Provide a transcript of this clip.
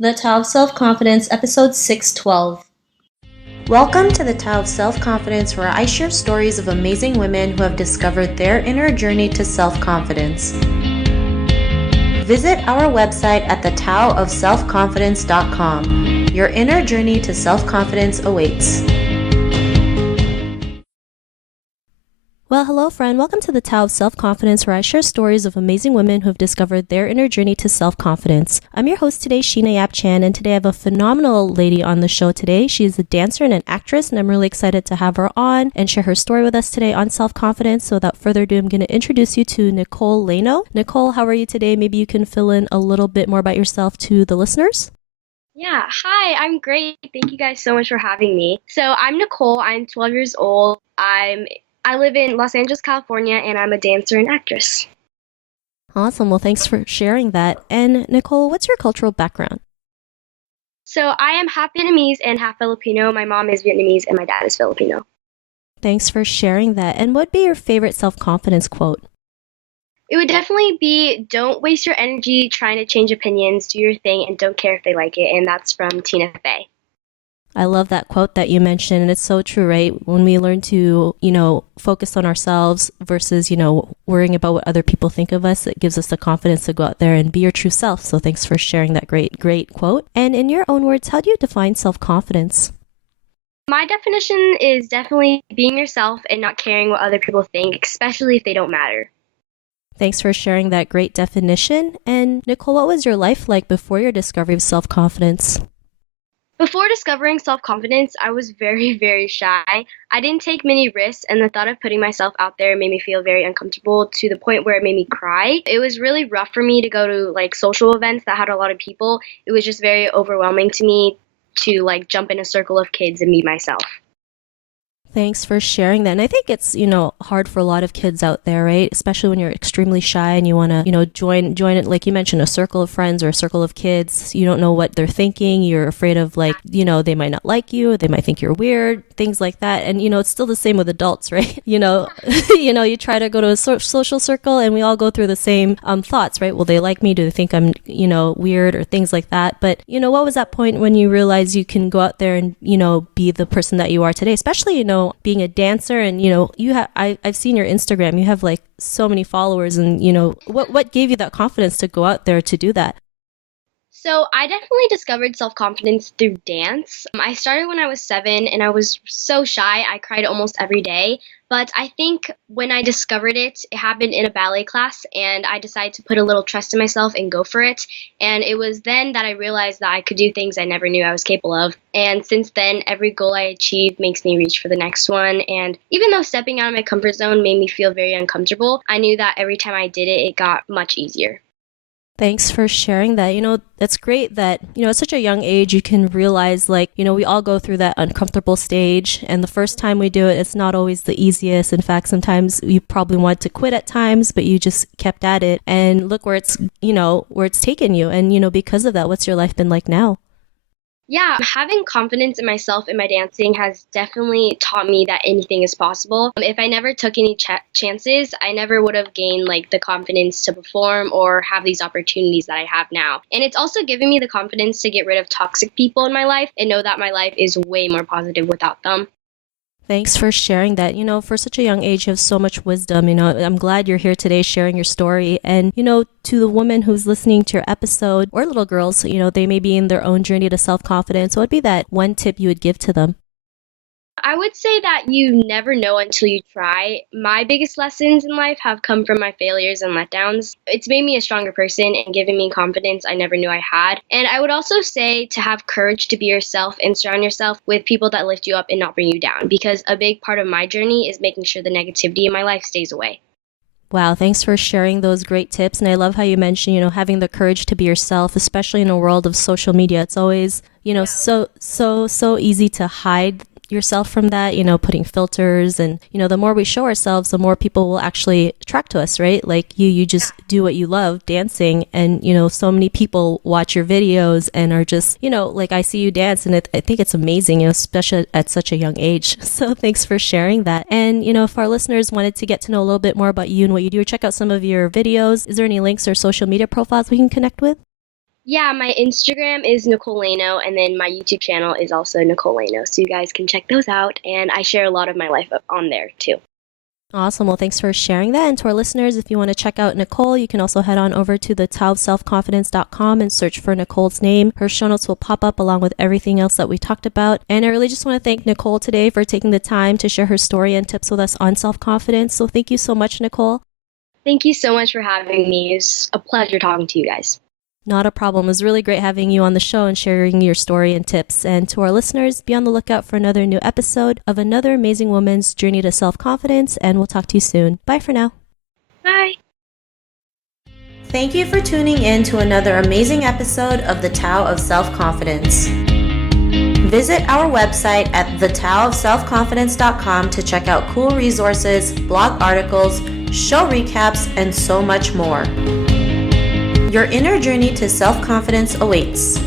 The Tao of Self-Confidence, Episode 612. Welcome to the Tao of Self-Confidence, where I share stories of amazing women who have discovered their inner journey to self-confidence. Visit our website at thetaoofselfconfidence.com. Your inner journey to self-confidence awaits. Well, hello, friend. Welcome to the Tao of Self-Confidence, where I share stories of amazing women who have discovered their inner journey to self-confidence. I'm your host today, Sheena Yap Chan, and today I have a phenomenal lady on the show today. She is a dancer and an actress, and I'm really excited to have her on and share her story with us today on self-confidence. So without further ado, I'm going to introduce you to Nicole Laeno. Nicole, how are you today? Maybe you can fill in a little bit more about yourself to the listeners. Yeah, hi, I'm great. Thank you guys so much for having me. So I'm Nicole. I'm 12 years old. I live in Los Angeles, California, and I'm a dancer and actress. Awesome. Well, thanks for sharing that. And Nicole, what's your cultural background? So I am half Vietnamese and half Filipino. My mom is Vietnamese and my dad is Filipino. Thanks for sharing that. And what would be your favorite self-confidence quote? It would definitely be don't waste your energy trying to change opinions, do your thing, and don't care if they like it. And that's from Tina Fey. I love that quote that you mentioned, and it's so true, right? When we learn to, focus on ourselves versus, worrying about what other people think of us, it gives us the confidence to go out there and be your true self. So thanks for sharing that great quote. And in your own words, how do you define self-confidence? My definition is definitely being yourself and not caring what other people think, especially if they don't matter. Thanks for sharing that great definition. And Nicole, what was your life like before your discovery of self-confidence? Before discovering self-confidence, I was very, very shy. I didn't take many risks, and the thought of putting myself out there made me feel very uncomfortable to the point where it made me cry. It was really rough for me to go to social events that had a lot of people. It was just very overwhelming to me to jump in a circle of kids and be myself. Thanks for sharing that. And I think it's, hard for a lot of kids out there, right? Especially when you're extremely shy and you want to, join it, like you mentioned, a circle of friends or a circle of kids. You don't know what they're thinking. You're afraid of they might not like you. They might think you're weird, things like that. And, it's still the same with adults, right? You try to go to a social circle and we all go through the same thoughts, right? Will they like me? Do they think I'm, weird or things like that? But, what was that point when you realized you can go out there and, be the person that you are today, especially, being a dancer and I've seen your Instagram, you have so many followers, and what gave you that confidence to go out there to do that? So I definitely discovered self-confidence through dance. I started when I was 7 and I was so shy. I cried almost every day. But I think when I discovered it, it happened in a ballet class and I decided to put a little trust in myself and go for it. And it was then that I realized that I could do things I never knew I was capable of. And since then, every goal I achieve makes me reach for the next one. And even though stepping out of my comfort zone made me feel very uncomfortable, I knew that every time I did it, it got much easier. Thanks for sharing that. That's great that, at such a young age, you can realize we all go through that uncomfortable stage. And the first time we do it, it's not always the easiest. In fact, sometimes you probably want to quit at times, but you just kept at it. And look where it's taken you. And, because of that, what's your life been like now? Yeah, having confidence in myself and my dancing has definitely taught me that anything is possible. If I never took any chances, I never would have gained the confidence to perform or have these opportunities that I have now. And it's also given me the confidence to get rid of toxic people in my life and know that my life is way more positive without them. Thanks for sharing that. For such a young age, you have so much wisdom. I'm glad you're here today sharing your story. And, to the woman who's listening to your episode or little girls, they may be in their own journey to self-confidence. What would be that one tip you would give to them? I would say that you never know until you try. My biggest lessons in life have come from my failures and letdowns. It's made me a stronger person and given me confidence I never knew I had. And I would also say to have courage to be yourself and surround yourself with people that lift you up and not bring you down, because a big part of my journey is making sure the negativity in my life stays away. Wow, thanks for sharing those great tips. And I love how you mentioned, having the courage to be yourself, especially in a world of social media. It's always, so easy to hide yourself from that, putting filters, and the more we show ourselves, the more people will actually attract to us, right? Like you just do what you love, dancing, and so many people watch your videos and are just I see you dance, and I think it's amazing, especially at such a young age. So thanks for sharing that. And if our listeners wanted to get to know a little bit more about you and what you do, check out some of your videos. Is there any links or social media profiles we can connect with? Yeah, my Instagram is Nicole Laeno, and then my YouTube channel is also Nicole Laeno. So you guys can check those out, and I share a lot of my life on there too. Awesome. Well, thanks for sharing that. And to our listeners, if you want to check out Nicole, you can also head on over to the taoofselfconfidence.com and search for Nicole's name. Her show notes will pop up along with everything else that we talked about. And I really just want to thank Nicole today for taking the time to share her story and tips with us on self-confidence. So thank you so much, Nicole. Thank you so much for having me. It's a pleasure talking to you guys. Not a problem. It was really great having you on the show and sharing your story and tips. And to our listeners, be on the lookout for another new episode of another amazing woman's journey to self-confidence. And we'll talk to you soon. Bye for now. Bye. Thank you for tuning in to another amazing episode of The Tao of Self-Confidence. Visit our website at thetaoofselfconfidence.com to check out cool resources, blog articles, show recaps, and so much more. Your inner journey to self-confidence awaits.